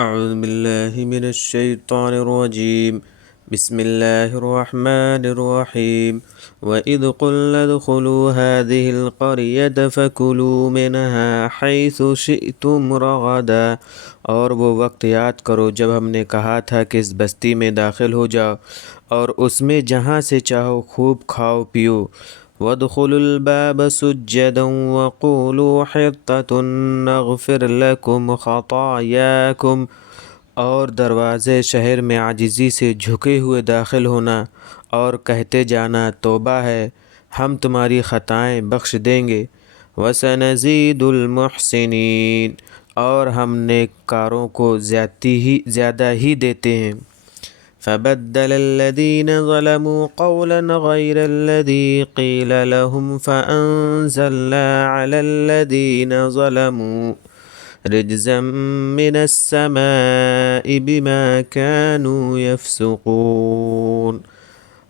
أعوذ بالله من الشيطان الرجيم. بسم الله الرحمن الرحيم. وإذ قلنا ادخلوا هذه القرية فكلوا منها حيث شئتم رغدا، اور وہ وقت یاد کرو جب ہم نے کہا تھا کہ اس بستی میں داخل ہو جاؤ اور اس میں جہاں سے چاہو خوب کھاؤ پیو۔ وَادْخُلُوا الْبَابَ سُجَّدًا وَقُولُوا حِطَّةٌ نَغْفِرْ لَكُمْ خَطَايَاكُمْ، اور دروازے شہر میں عاجزی سے جھکے ہوئے داخل ہونا اور کہتے جانا توبہ ہے، ہم تمہاری خطائیں بخش دیں گے۔ وَسَنَزِيدُ الْمُحْسِنِينَ، اور ہم نیک کاروں کو زیادہ ہی دیتے ہیں۔ فَبَدَّلَ الَّذِينَ ظَلَمُوا قَوْلًا غَيْرَ الَّذِي قِيلَ لَهُمْ فَأَنزَلْنَا عَلَى الَّذِينَ ظَلَمُوا رِجْزًا مِّنَ السَّمَاءِ بِمَا كَانُوا يَفْسُقُونَ،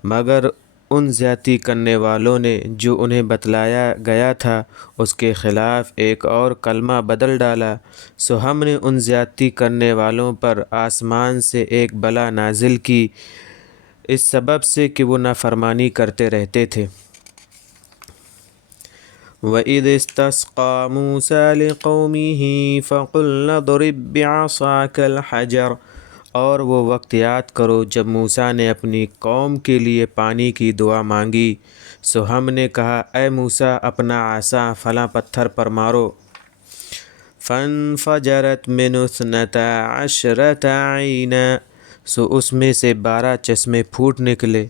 مگر ان زیادتی کرنے والوں نے جو انہیں بتلایا گیا تھا اس کے خلاف ایک اور کلمہ بدل ڈالا، سو ہم نے ان زیادتی کرنے والوں پر آسمان سے ایک بلا نازل کی اس سبب سے کہ وہ نافرمانی کرتے رہتے تھے۔ وَإِذِ اسْتَسْقَىٰ مُوسَىٰ لِقَوْمِهِ فَقُلْنَا اضْرِب بِّعَصَاكَ الْحَجَرَ، اور وہ وقت یاد کرو جب موسیٰ نے اپنی قوم کے لیے پانی کی دعا مانگی، سو ہم نے کہا اے موسیٰ اپنا عصا فلاں پتھر پر مارو۔ فَانْفَجَرَتْ مِنْهُ اثْنَتَا عَشْرَةَ عَيْنًا، سو اس میں سے 12 چشمے پھوٹ نکلے۔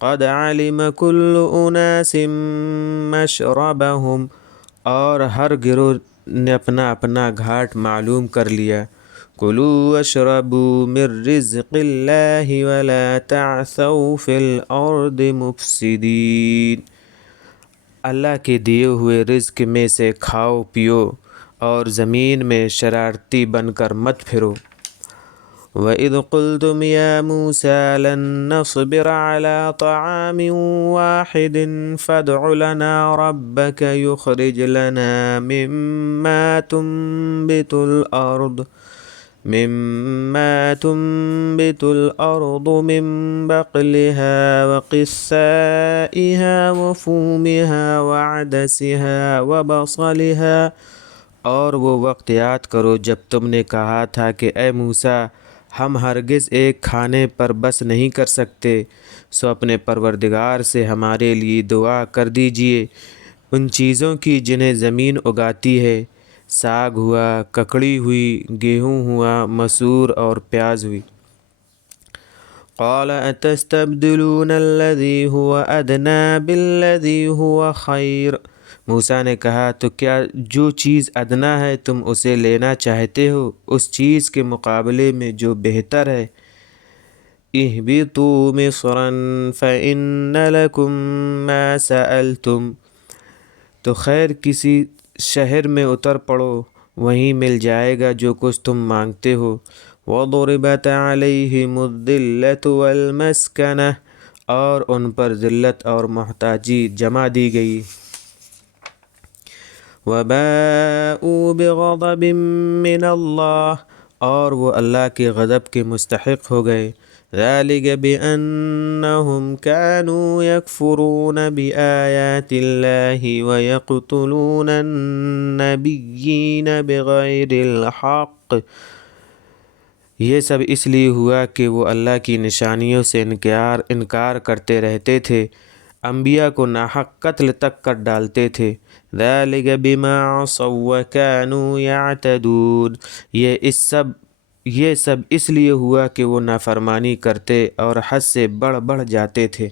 قَدْ عَلِمَ كُلُّ أُنَاسٍ مَّشْرَبَهُمْ، اور ہر گروہ نے اپنا اپنا گھاٹ معلوم کر لیا۔ كُلُوا وَاشْرَبُوا مِن رِّزْقِ اللَّهِ وَلَا تَعْثَوْا فِي الْأَرْضِ مُفْسِدِينَ، اللہ کے دیے ہوئے رزق میں سے کھاؤ پیو اور زمین میں شرارتی بن کر مت پھرو۔ وَإِذْ قُلْتُمْ يَا مُوسَىٰ لَن نَّصْبِرَ عَلَىٰ طَعَامٍ وَاحِدٍ فَادْعُ لَنَا رَبَّكَ يُخْرِجْ لَنَا مِمَّا تُنبِتُ الْأَرْضُ مِن بَقْلِهَا وَقِثَّائِهَا وَفُومِهَا وَعَدَسِهَا وَبَصَلِهَا، اور وہ وقت یاد کرو جب تم نے کہا تھا کہ اے موسیٰ ہم ہرگز ایک کھانے پر بس نہیں کر سکتے، سو اپنے پروردگار سے ہمارے لیے دعا کر دیجئے ان چیزوں کی جنہیں زمین اگاتی ہے، ساگ ہوا، ککڑی ہوئی، گیہوں ہوا، مسور اور پیاز ہوئی۔ قَالَ أَتَسْتَبْدِلُونَ الَّذِي هُوَ أَدْنَىٰ بِالَّذِي هُوَ خَيْرٌ، موسیٰ نے کہا تو کیا جو چیز ادنیٰ ہے تم اسے لینا چاہتے ہو اس چیز کے مقابلے میں جو بہتر ہے۔ اهْبِطُوا مِصْرًا فَإِنَّ لَكُم مَّا سَأَلْتُمْ، تو خیر کسی شہر میں اتر پڑو، وہیں مل جائے گا جو کچھ تم مانگتے ہو۔ وَضُرِبَتْ عَلَيْهِمُ الذِّلَّةُ وَالْمَسْكَنَةُ، اور ان پر ذلت اور محتاجی جما دی گئی۔ وَبَاءُوا بِغَضَبٍ مِّنَ اللَّهِ، اور وہ اللہ کے غضب کے مستحق ہو گئے۔ ذَلِكَ بِأَنَّهُمْ كَانُوا يَكْفُرُونَ بِآيَاتِ اللَّهِ وَيَقْتُلُونَ النَّبِيِّينَ بِغَيْرِ الْحَقِّ، یہ سب اس لیے ہوا کہ وہ اللہ کی نشانیوں سے انکار کرتے رہتے تھے، انبیاء کو ناحق قتل تک کر ڈالتے تھے۔ ذَلِكَ بِمَا عَصَوا وَّكَانُوا يَعْتَدُونَ، یہ سب اس لیے ہوا کہ وہ نافرمانی کرتے اور حد سے بڑھ جاتے تھے۔